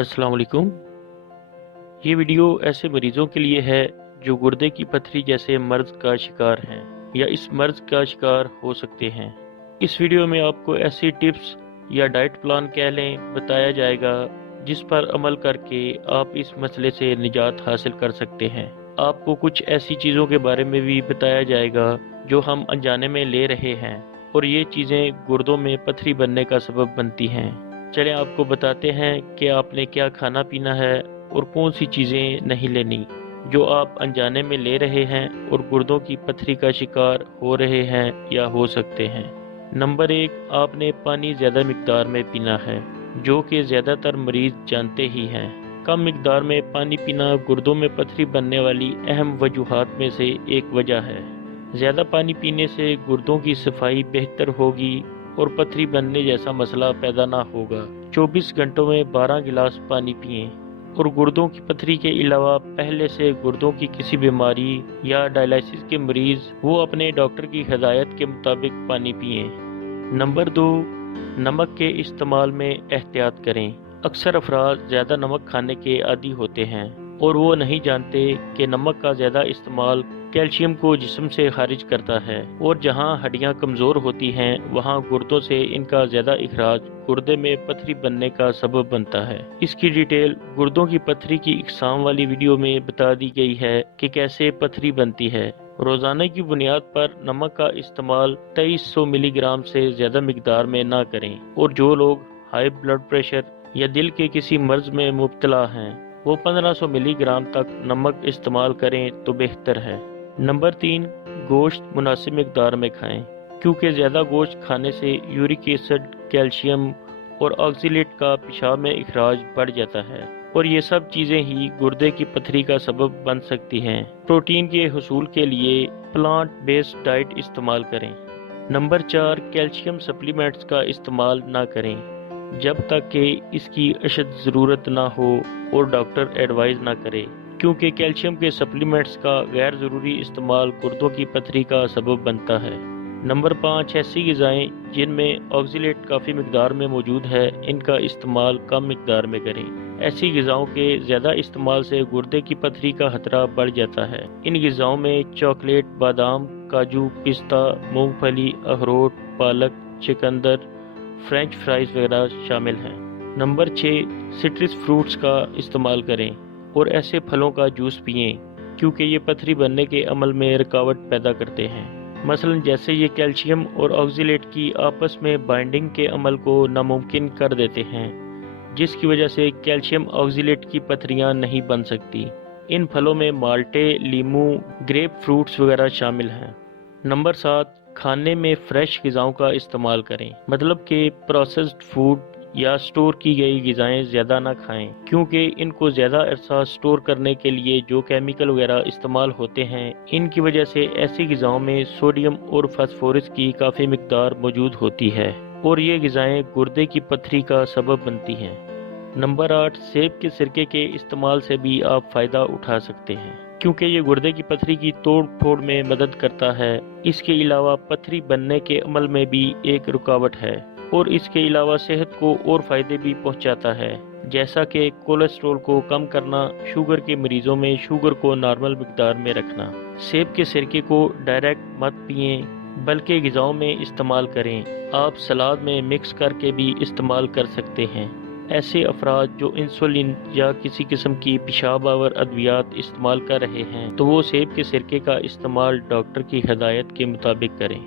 अस्सलाम वालेकुम। ये वीडियो ऐसे मरीजों के लिए है जो गुर्दे की पथरी जैसे मर्ज का शिकार हैं या इस मर्ज का शिकार हो सकते हैं। इस वीडियो में आपको ऐसी टिप्स या डाइट प्लान कह लें बताया जाएगा जिस पर अमल करके आप इस मसले से निजात हासिल कर सकते हैं। आपको कुछ ऐसी चीज़ों के बारे में भी बताया जाएगा जो हम अनजाने में ले रहे हैं और ये चीज़ें गुर्दों में पथरी बनने का सबब बनती हैं। चलें आपको बताते हैं कि आपने क्या खाना पीना है और कौन सी चीज़ें नहीं लेनी जो आप अनजाने में ले रहे हैं और गुर्दों की पथरी का शिकार हो रहे हैं या हो सकते हैं। नंबर 1, आपने पानी ज़्यादा मिकदार में पीना है, जो कि ज़्यादातर मरीज जानते ही हैं। कम मिकदार में पानी पीना गुर्दों में पथरी बनने वाली अहम वजूहात में से एक वजह है। ज़्यादा पानी पीने से गुर्दों की सफाई बेहतर होगी और पथरी बनने जैसा मसला पैदा ना होगा। 24 घंटों में 12 गिलास पानी पिएं और गुर्दों की पथरी के अलावा पहले से गुर्दों की किसी बीमारी या डायलिसिस के मरीज वो अपने डॉक्टर की हिदायत के मुताबिक पानी पिएं। नंबर 2, नमक के इस्तेमाल में एहतियात करें। अक्सर अफराद ज़्यादा नमक खाने के आदी होते हैं और वो नहीं जानते कि नमक का ज़्यादा इस्तेमाल कैल्शियम को जिस्म से खारिज करता है और जहां हड्डियां कमज़ोर होती हैं वहां गुर्दों से इनका ज़्यादा इखराज गुर्दे में पथरी बनने का सबब बनता है। इसकी डिटेल गुर्दों की पथरी की इकसाम वाली वीडियो में बता दी गई है कि कैसे पथरी बनती है। रोज़ाना की बुनियाद पर नमक का इस्तेमाल 2300 मिलीग्राम से ज़्यादा मिकदार में ना करें और जो लोग हाई ब्लड प्रेशर या दिल के किसी मर्ज में मुब्तला हैं वो 1500 मिलीग्राम तक नमक इस्तेमाल करें तो बेहतर है। नंबर 3, गोश्त मुनासिब मिकदार में खाएं, क्योंकि ज़्यादा गोश्त खाने से यूरिक एसिड, कैल्शियम और ऑक्सीलेट का पेशाब में इखराज बढ़ जाता है और ये सब चीज़ें ही गुर्दे की पथरी का सबब बन सकती हैं। प्रोटीन के हुसूल के लिए प्लांट बेस्ड डाइट इस्तेमाल करें। नंबर 4, कैल्शियम सप्लीमेंट्स का इस्तेमाल ना करें जब तक कि इसकी अशद ज़रूरत ना हो और डॉक्टर एडवाइस ना करे, क्योंकि कैल्शियम के सप्लीमेंट्स का गैर ज़रूरी इस्तेमाल गुर्दों की पथरी का सबब बनता है। नंबर 5, ऐसी ग़िज़ाएँ जिनमें ऑक्सीलेट काफ़ी मिकदार में मौजूद है इनका इस्तेमाल कम मिकदार में करें। ऐसी ग़िज़ाओं के ज़्यादा इस्तेमाल से गुर्दे की पथरी का खतरा बढ़ जाता है। इन ग़िज़ाओं में चॉकलेट, बादाम, काजू, पिस्ता, मूंगफली, अखरोट, पालक, चुकंदर, फ्रेंच फ्राइज़ वगैरह शामिल हैं। नंबर 6, सिट्रस फ्रूट्स का इस्तेमाल करें और ऐसे फलों का जूस पिएं क्योंकि ये पथरी बनने के अमल में रुकावट पैदा करते हैं। मसलन जैसे ये कैल्शियम और ऑक्सीलेट की आपस में बाइंडिंग के अमल को नामुमकिन कर देते हैं, जिसकी वजह से कैल्शियम ऑक्सीलेट की पथरियां नहीं बन सकती। इन फलों में माल्टे, लीमू, ग्रेप फ्रूट्स वगैरह शामिल हैं। नंबर 7, खाने में फ्रेश ग़िज़ाओं का इस्तेमाल करें, मतलब कि प्रोसेस्ड फूड या स्टोर की गई ग़िज़ाएँ ज़्यादा ना खाएं, क्योंकि इनको ज़्यादा अरसा स्टोर करने के लिए जो केमिकल वगैरह इस्तेमाल होते हैं इनकी वजह से ऐसी ग़िज़ाओं में सोडियम और फास्फोरस की काफ़ी मिकदार मौजूद होती है और ये ग़िज़ाएँ गुर्दे की पथरी का सबब बनती हैं। नंबर 8, सेब के सिरके के इस्तेमाल से भी आप फ़ायदा उठा सकते हैं, क्योंकि ये गुर्दे की पथरी की तोड़ फोड़ में मदद करता है। इसके अलावा पथरी बनने के अमल में भी एक रुकावट है और इसके अलावा सेहत को और फ़ायदे भी पहुंचाता है, जैसा कि कोलेस्ट्रॉल को कम करना, शुगर के मरीजों में शुगर को नॉर्मल मिकदार में रखना। सेब के सिरके को डायरेक्ट मत पिएं, बल्कि ग़िज़ाओं में इस्तेमाल करें। आप सलाद में मिक्स करके भी इस्तेमाल कर सकते हैं। ऐसे अफराद जो इंसुलिन या किसी किस्म की पेशाब आवर अद्वियात इस्तेमाल कर रहे हैं तो वो सेब के सिरके का इस्तेमाल डॉक्टर की हिदायत के मुताबिक करें।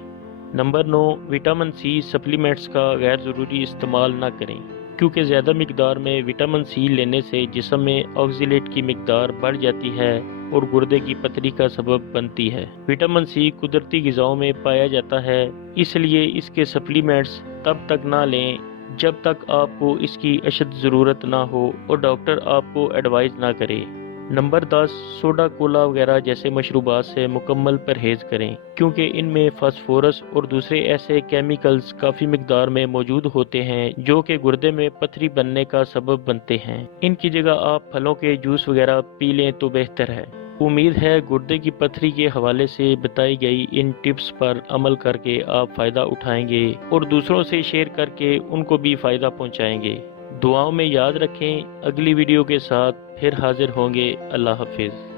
नंबर 9, विटामिन सी सप्लीमेंट्स का गैर ज़रूरी इस्तेमाल ना करें, क्योंकि ज़्यादा मिकदार में विटामिन सी लेने से जिस्म में ऑक्सीलेट की मिकदार बढ़ जाती है और गुर्दे की पथरी का सबब बनती है। विटामिन सी कुदरती ग़िज़ाओं में पाया जाता है, इसलिए इसके सप्लीमेंट्स तब तक ना लें जब तक आपको इसकी अशद ज़रूरत ना हो और डॉक्टर आपको एडवाइस ना करे। नंबर 10, सोडा कोला वगैरह जैसे मशरूबात से मुकम्मल परहेज़ करें, क्योंकि इनमें फास्फोरस और दूसरे ऐसे केमिकल्स काफ़ी मिकदार में मौजूद होते हैं जो कि गुर्दे में पथरी बनने का सबब बनते हैं। इनकी जगह आप फलों के जूस वगैरह पी लें तो बेहतर है। उम्मीद है गुर्दे की पथरी के हवाले से बताई गई इन टिप्स पर अमल करके आप फ़ायदा उठाएंगे और दूसरों से शेयर करके उनको भी फ़ायदा पहुंचाएंगे। دعاؤں میں یاد رکھیں۔ اگلی ویڈیو کے ساتھ پھر حاضر ہوں گے۔ اللہ حافظ۔